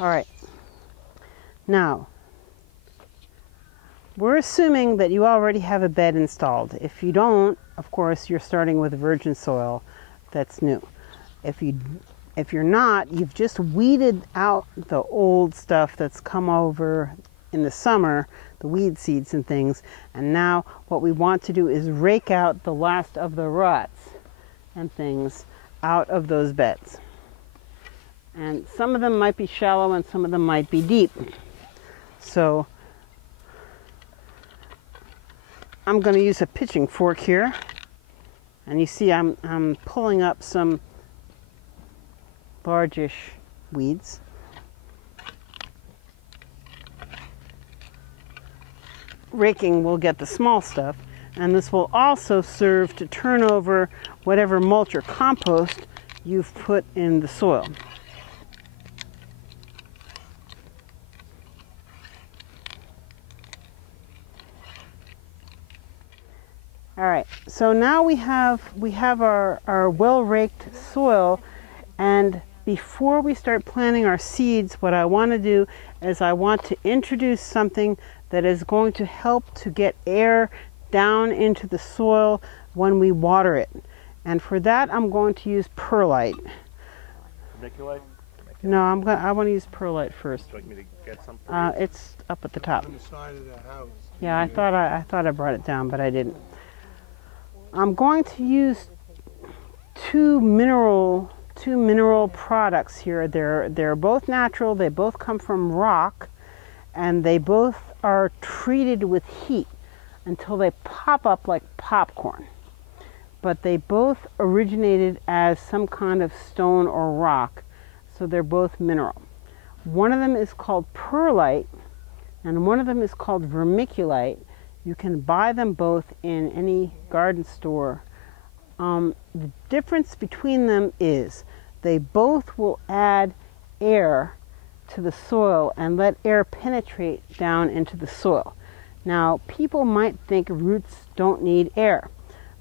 All right. Now, we're assuming that you already have a bed installed. If you don't, of course, you're starting with virgin soil that's new. If you're not, you've just weeded out the old stuff that's come over in the summer, the weed seeds and things, and now what we want to do is rake out the last of the ruts and things out of those beds. And some of them might be shallow and some of them might be deep. So I'm going to use a pitching fork here, and you see I'm pulling up some largish weeds. Raking will get the small stuff, and this will also serve to turn over whatever mulch or compost you've put in the soil. All right, so now we have our well-raked soil, and before we start planting our seeds, what I want to do is I want to introduce something that is going to help to get air down into the soil when we water it. And for that, I'm going to use perlite. Vermiculite? No, I want to use perlite first. Would you like me to get some? It's up at the top. On the side of the house. Yeah, I thought I brought it down, but I didn't. I'm going to use two mineral products here. They're both natural. They both come from rock, and they both are treated with heat until they pop up like popcorn. But they both originated as some kind of stone or rock, so they're both mineral. One of them is called perlite, and one of them is called vermiculite. You can buy them both in any garden store. The difference between them is they both will add air to the soil and let air penetrate down into the soil. Now, people might think roots don't need air.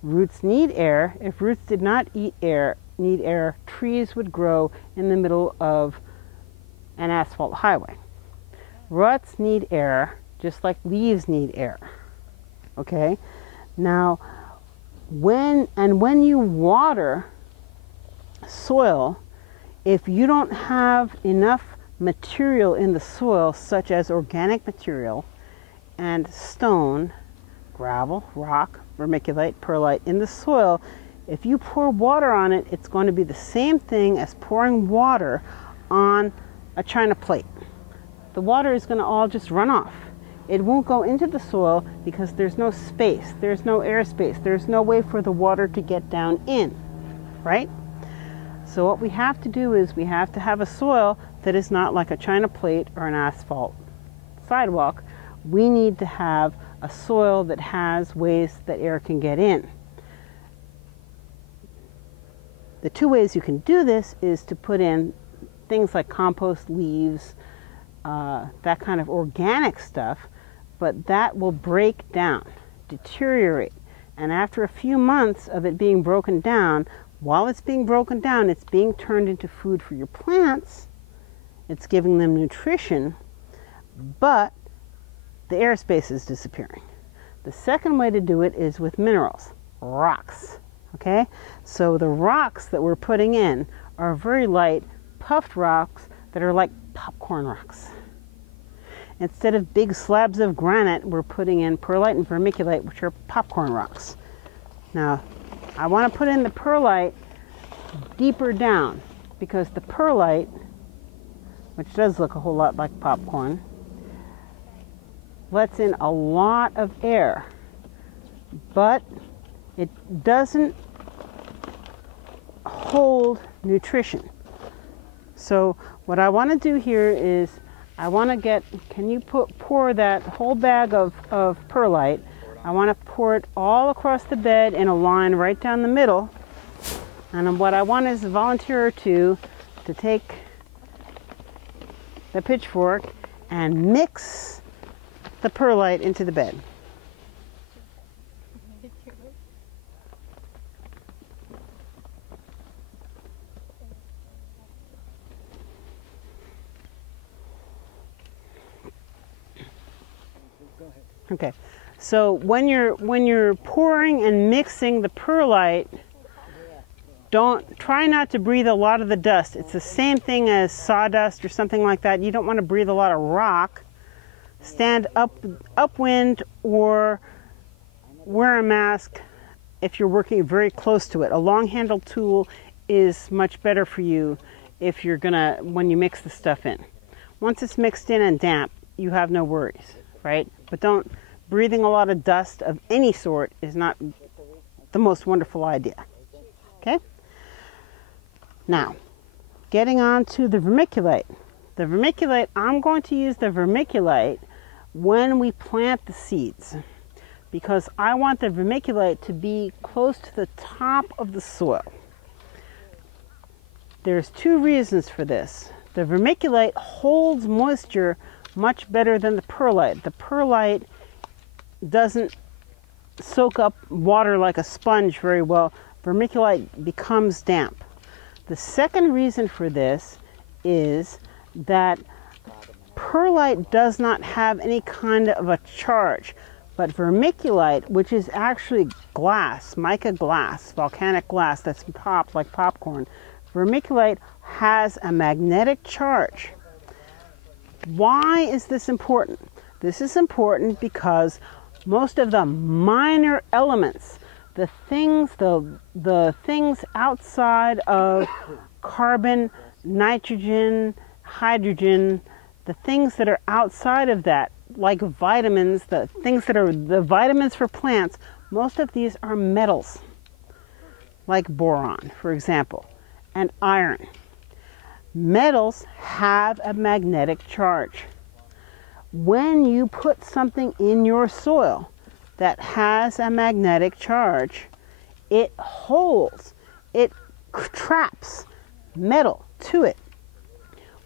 Roots need air. If roots did not need air, trees would grow in the middle of an asphalt highway. Roots need air, just like leaves need air. Okay? Now, when you water soil, if you don't have enough material in the soil, such as organic material and stone, gravel, rock, vermiculite, perlite in the soil, if you pour water on it, it's going to be the same thing as pouring water on a china plate. The water is going to all just run off. It won't go into the soil because there's no space, there's no airspace, there's no way for the water to get down in, right? So what we have to do is we have to have a soil that is not like a china plate or an asphalt sidewalk. We need to have a soil that has ways that air can get in. The two ways you can do this is to put in things like compost, leaves, that kind of organic stuff, but that will break down, deteriorate. And after a few months of it being broken down, while it's being broken down, it's being turned into food for your plants. It's giving them nutrition, but the airspace is disappearing. The second way to do it is with minerals, rocks, okay? So the rocks that we're putting in are very light, puffed rocks that are like popcorn rocks. Instead of big slabs of granite, we're putting in perlite and vermiculite, which are popcorn rocks. Now, I want to put in the perlite deeper down because the perlite, which does look a whole lot like popcorn, lets in a lot of air, but it doesn't hold nutrition. So what I want to do here is I want to get, can you pour that whole bag of perlite? I want to pour it all across the bed in a line right down the middle. And what I want is a volunteer or two to take the pitchfork and mix the perlite into the bed. Okay, so when you're pouring and mixing the perlite, try not to breathe a lot of the dust. It's the same thing as sawdust or something like that. You don't want to breathe a lot of rock. Stand upwind or wear a mask if you're working very close to it. A long-handled tool is much better for you if you're when you mix the stuff in. Once it's mixed in and damp, you have no worries, right? But breathing a lot of dust of any sort is not the most wonderful idea. Okay? Now, getting on to the vermiculite. The vermiculite, I'm going to use the vermiculite when we plant the seeds, because I want the vermiculite to be close to the top of the soil. There's two reasons for this. The vermiculite holds moisture much better than the perlite. The perlite doesn't soak up water like a sponge very well. Vermiculite becomes damp. The second reason for this is that perlite does not have any kind of a charge, but vermiculite, which is actually glass, mica glass, volcanic glass that's popped like popcorn, vermiculite has a magnetic charge. Why is this important? This is important because most of the minor elements, the things outside of carbon, nitrogen, hydrogen, the things that are outside of that, like vitamins, the things that are the vitamins for plants, most of these are metals, like boron, for example, and iron. Metals have a magnetic charge. When you put something in your soil that has a magnetic charge, it traps metal to it.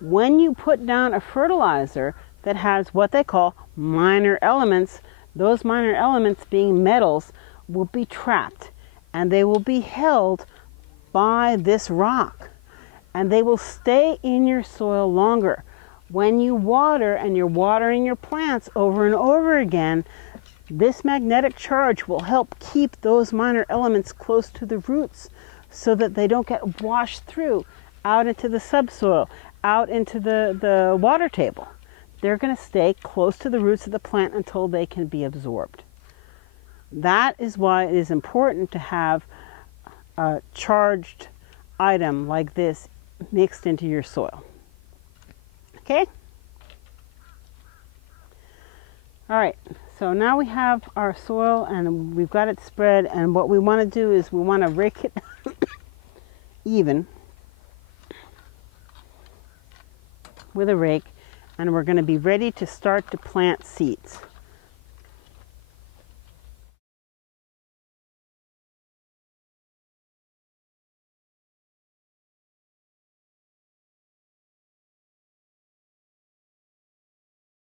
When you put down a fertilizer that has what they call minor elements, those minor elements being metals will be trapped, and they will be held by this rock, and they will stay in your soil longer. When you water and you're watering your plants over and over again, this magnetic charge will help keep those minor elements close to the roots so that they don't get washed through out into the subsoil, out into the water table. They're going to stay close to the roots of the plant until they can be absorbed. That is why it is important to have a charged item like this mixed into your soil. Okay? All right, so now we have our soil and we've got it spread, and what we want to do is we want to rake it even with a rake, and we're going to be ready to start to plant seeds.